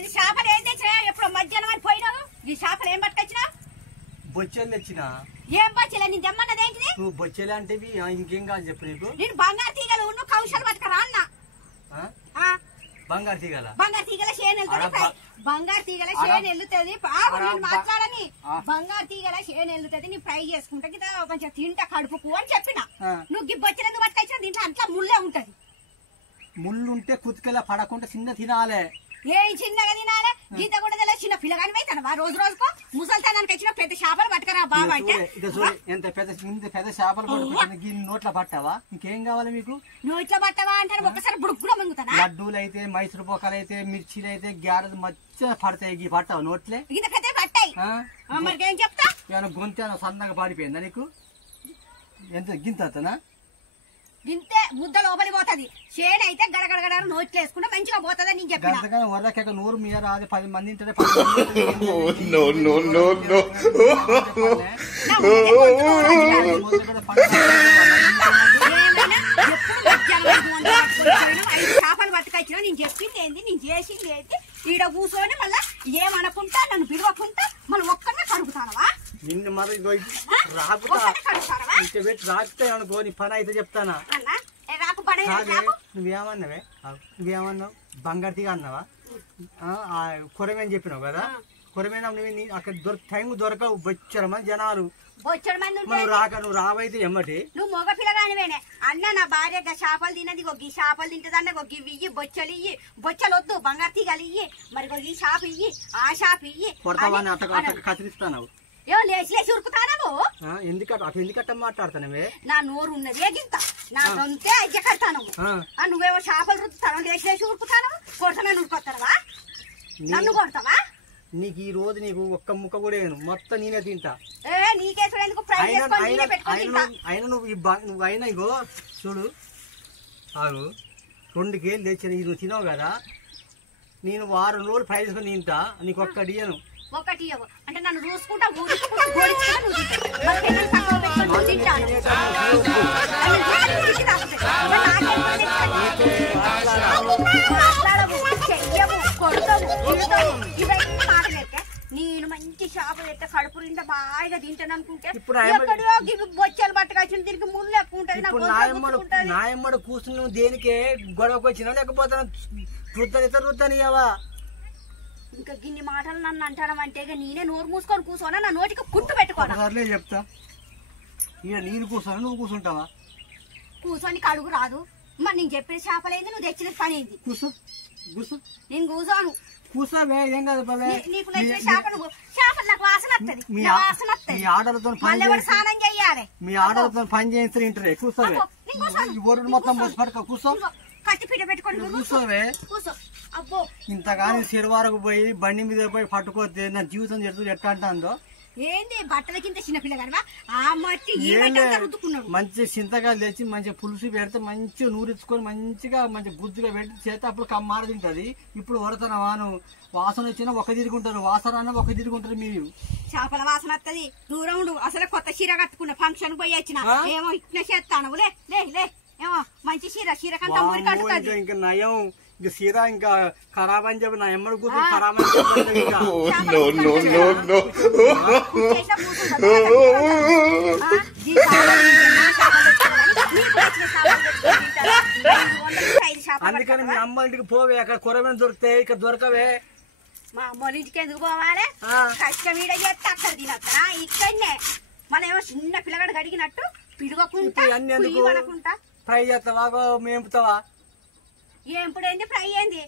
చేపలు ఏం తెచ్చినా ఎప్పుడు మధ్యాహ్నం అని పోయినావు ఈ చేపలు ఏం పట్టుకొచ్చినా బొచ్చెలు తెచ్చినా ఏం బొచ్చెలే నేను తెమ్మన్నదేంటిది నువ్వు బొచ్చెలు అంటే ఇంకేం కాదు చెప్పు నీకు నేను బంగారు తీగలు ఉన్న కౌశలు పట్టుకరా అన్న బంగారు తీగల చేను వెళ్తుంది బంగారు తీగల చేను వెళ్తుంది మాట్లాడని బంగారు తీగల చేను వెళ్తుంది నీ ఫ్రై చేసుకుంటా గిట్లా కొంచెం తింటా కడుపుకు అని చెప్పిన నువ్వు ఈ బొచ్చెలు ఎందుకు పట్టుకొచ్చిన దీంట్లో అంతా ముళ్ళే ఉంటది ముళ్ళు ఉంటే కుతికెలా పడకుండా చిన్న తినాలే ఏం చిన్నగా తినాలే గీత కూడా తెలియదు చిన్న పిల్లగాని పోయితాను రోజు రోజుకో ముసల్తానానికి వచ్చిన పెద్ద చేపలు పట్టుకరా బాబా అంటే ఎంత పెద్ద చేపలు పట్టుకుంటే నోట్ల పట్టావా ఇంకేం కావాలి మీకు నోట్ల పట్టవా అంటే ఒకసారి బుడుక్కులో మింగుతానా లడ్డూలు అయితే మైసూరు పోకలు అయితే మిర్చీలు అయితే గ్యారెలు మధ్య పడతాయి గీ పట్టావు నోట్లే గీత పెద్ద పట్టాయి మరి ఏం చెప్తా ఏమైనా గొంతు సన్నగా పాడిపోయిందా నీకు ఎంత గింతనా గింతే ముద్ద లోపలి పోతుంది చేను అయితే గడగడగడ నోట్లు వేసుకుంటే మంచిగా పోతుందని నేను చెప్పిన వరకే 100 మీద రాదు 10 మంది ఇంటే చేపలు పట్టుకొచ్చినా నేను చెప్పింది ఏంది నేను చేసింది ఏంటి ఈడ కూర్చొని మళ్ళా ఏమనుకుంటా నన్ను పిలవకుంటా మళ్ళీ ఒక్కనే కడుగుతానవా నిన్ను మరి రాకుతాయి అనుకో నీ పని అయితే చెప్తానా నువ్వేమన్నావు బంగారు తీగ అన్నావా కొరమేని చెప్పినావు కదా కొరమేనా నువ్వు అక్కడ టైం దొరకవు బొచ్చర మంది జనాలు నువ్వు రావైతే ఎమ్మటి నువ్వు మగ పిల్లగానివేనే అన్న నా భార్య చేపలు తినది గొగ్గి చేపలు తింటదన్న గొగ్గి ఇయ్యి బొచ్చలు ఇయ్యి బొచ్చలు వద్దు బంగారు తీగలు ఇయ్యి మరి ఈ షాప్ ఇయ్యి ఆ షాప్ ఇయ్యి కత్తిరిస్తాను ఏమో లేచి లేచి ఉరుకుతాను ఎందుకట్ట మాట్లాడతానవే నా నోరు ఉన్నది గింత నా దొంతే అయ్య కడతాను నువ్వేమో చేపలు రుద్దుతాను లేచి లేచి ఉరుకుతాను కొడతాను ఉరుకొస్తావా నన్ను కొడతావా నీకు ఈ రోజు నీకు ఒక్క ముక్క కూడా వేయను మొత్తం నేనే తింటా అయినా నువ్వు అయినా ఇగో చూడు ఆగు 2 కేజీలు తెచ్చిన ఇది తినవు కదా నేను వారం రోజులు ఫ్రై చేసుకొని తింటా నీకు ఒక్కటి ఇయ్యను ఒకటి అంటే నన్ను చూసుకుంటా నేను మంచి షాపు పెట్టే కడుపు నిండా బాగా తింటాను అనుకుంటే బొచ్చలు పట్టుకొచ్చిన దీనికి ముళ్ళు ఎక్కువ ఉంటుంది నాయమ్మడు కూర్చుని దేనికే గొడవకు వచ్చినా లేకపోతే రుద్దనియవా ఇంకా గిన్ని మాటలు నన్ను అంటాను అంటే నేనే నోరు మూసుకొని కూర్చోనా నా నోటికి కుట్టు పెట్టుకోవాలి చెప్తా ఇక నేను కూర్చోను నువ్వు కూర్చుంటావా కూర్చొని కడుగు రాదు మరి నేను చెప్పిన చేపలేంది నువ్వు తెచ్చిన పని ఏంది కూర్చో నేను కూర్చోను కూర్చోవే ఏం కాదు నీకు నచ్చిన చేపలు నాకు వాసన వస్తుంది ఆడలతో స్నానం చెయ్యాలి మీ ఆడలతో పని చేయిస్తే ఇంటరే కూర్చోవే మొత్తం కూర్చో కత్తి పీట పెట్టుకోండి కూర్చోవే కూర్చో అబ్బో ఇంతగాని సిరివారకు పోయి బండి మీద పోయి పట్టుకోతే నా జీవితం చెడుతూ ఎట్లా అంటాందో ఏంది బట్టల కింద చిన్న పిల్లగానివా ఆ మట్టి రుద్దుకున్నాడు మంచి చింతకాయలు తెచ్చి మంచిగా పులుసు పెడితే మంచిగా నూరించుకొని మంచిగా గుజ్జుగా పెట్టి చేస్తే అప్పుడు కమ్మార తింటది ఇప్పుడు వరతనవా నువ్వు వాసన వచ్చినా ఒక తిరుగుంటారు వాసన అన్న ఒక తిరుగుంటారు మీరు చేపల వాసన వస్తుంది దూరం ఉండు అసలు కొత్త చీర కట్టుకున్న ఫంక్షన్ పోయి వచ్చిన ఏమో ఇట్లా చేస్తాను లే లే లే ఏమో మంచి చీర కంటే ఇంకా నయం ఇంకా సీర ఇంకా ఖరాబ్ అని చెప్పి నా ఎమ్మడి కూతురు ఖరాబ్ అందుకని మీ అమ్మ ఇంటికి పోవే అక్కడ కొరమైన దొరుకుతాయి ఇక్కడ దొరకవే మా అమ్మ ఇంటికి ఎందుకు పోవాలి కష్టం ఈడ చేస్తే అక్కడ తినొస్తా ఇక్కడనే మనం ఏమో చిన్న పిల్లగాడు అడిగినట్టు పిడువకుంటా ఫ్రై చేస్తావా మేపుతావా ఏంపుడు ఏంది ఫ్రై అయింది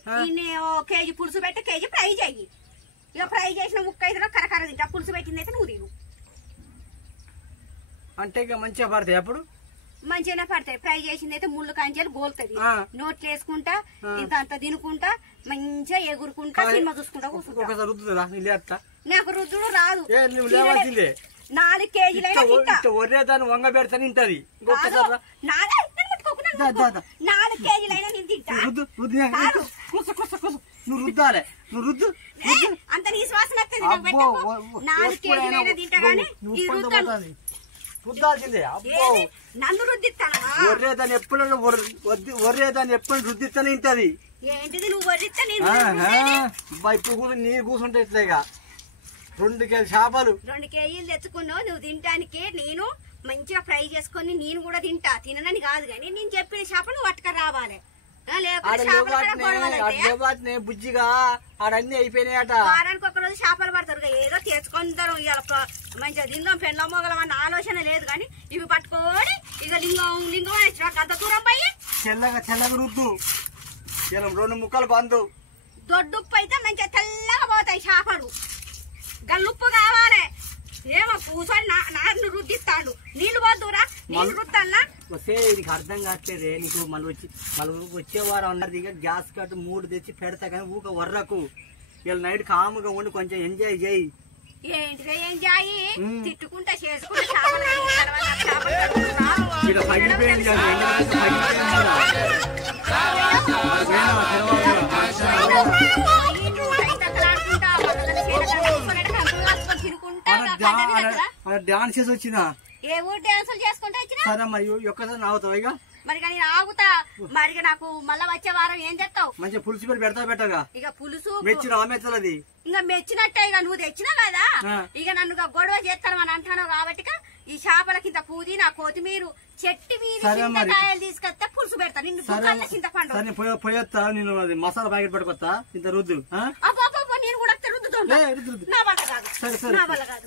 కేజీ పులుసు పెట్టి కేజీ ఫ్రై చెయ్యి ఇక ఫ్రై చేసిన ముక్క అయితే కరకర తింటా పులుసు పెట్టింది అయితే నువ్వు తిను అంటే ఇక మంచిగా పడతాయి అప్పుడు మంచిగానే పడతాయి ఫ్రై చేసింది అయితే ముళ్ళు కంచెలు గోలుతుంది నోట్లు వేసుకుంటా ఇంత అంత తినుకుంటా మంచిగా ఎగురుకుంటా సినిమా చూసుకుంటా కూర్చుంటా నాకు రుద్దుడు రాదు 4 కేజీలైనా ఒర్రేదాన్ని వంగ పెడతాను తింటది 4 కేజీలైనా నేను తింటా నువ్వు రుద్దాలే నువ్వు రుద్దు అంత నీ శ్వాసన 4 కేజీలైనా తింటా గానీ రుద్దాల్సిందే నన్ను రుద్దిస్తాను ఒర్రేదాన్ని ఎప్పుడు రుద్దిస్తానే తింటది ఏంటిది నువ్వు వరిస్తే నేను ఇప్పుడు నీరు కూర్చుంటే ఇట్లా 2 కేజీ చేపలు 2 కేజీలు తెచ్చుకున్నావు నువ్వు తినడానికి. నేను మంచిగా ఫ్రై చేసుకొని నేను కూడా తినని కాదు కానీ నేను చెప్పిన చేప నువ్వు పట్టుక రావాలి. బుజ్జిగా ఆడన్నీ అయిపోయినాయట. వారానికి ఒక రోజు చేపలు పడతారు ఏదో తెచ్చుకుంటారు. ఇవాళ మంచిగా తిందాం పెళ్ళ మొగలం అన్న ఆలోచన లేదు కానీ ఇవి పట్టుకొని ఇక లింగం అంత దూరం పోయి తెల్లగా రుద్దు 2 ముక్కలు బందు. దొడ్డుప్పు అయితే మంచిగా తెల్లగా పోతాయి చేపలు. గల్లుప్పు కావాలి. ఏమో కూర్చొని నాన్ను రుద్దిస్తాడు. నీళ్లు పోతురా నీళ్లు రుద్దాలా వస్తే నీకు అర్థం కావట్లేదే. నీకు మళ్ళీ వచ్చే వారం అన్నది గ్యాస్ కట్ 3 తెచ్చి పెడతా కానీ ఊక వర్రకు. ఇలా నైట్ కాముగా ఉండి కొంచెం ఎంజాయ్ చేయి. ఏంటిగా ఎంజాయ్ తిట్టుకుంటా చేసుకుంటా డాన్స్ చేసి వచ్చినా ఏ ఊరు డాన్సులు చేసుకుంటా వచ్చినా సరే మరి ఒక్కసారి నావుతావు ఇక మరి నేను ఆగుతా. మరి నాకు మళ్ళా వచ్చే వారం ఏం చేస్తావు? మంచిగా పులుసు పెట్టి పెట్టగా ఇక పులుసు మెచ్చిన మెచ్చలది ఇంకా మెచ్చినట్టే. ఇక నువ్వు తెచ్చినా కదా ఇక నన్ను గొడవ చేస్తాను అని అంటాను కాబట్టి ఈ చేపల కింద పుదీనా కొత్తిమీర చెట్టు మీద చింతకాయలు తీసుకొస్తే పులుసు పెడతా. నిన్ను చింతపండు పోయొస్తా. నేను మసాలా ప్యాకెట్ పట్టుకొస్తా ఇంత రుద్దు. నేను కూడా రుద్దుతాను. నా వల్ల కాదు.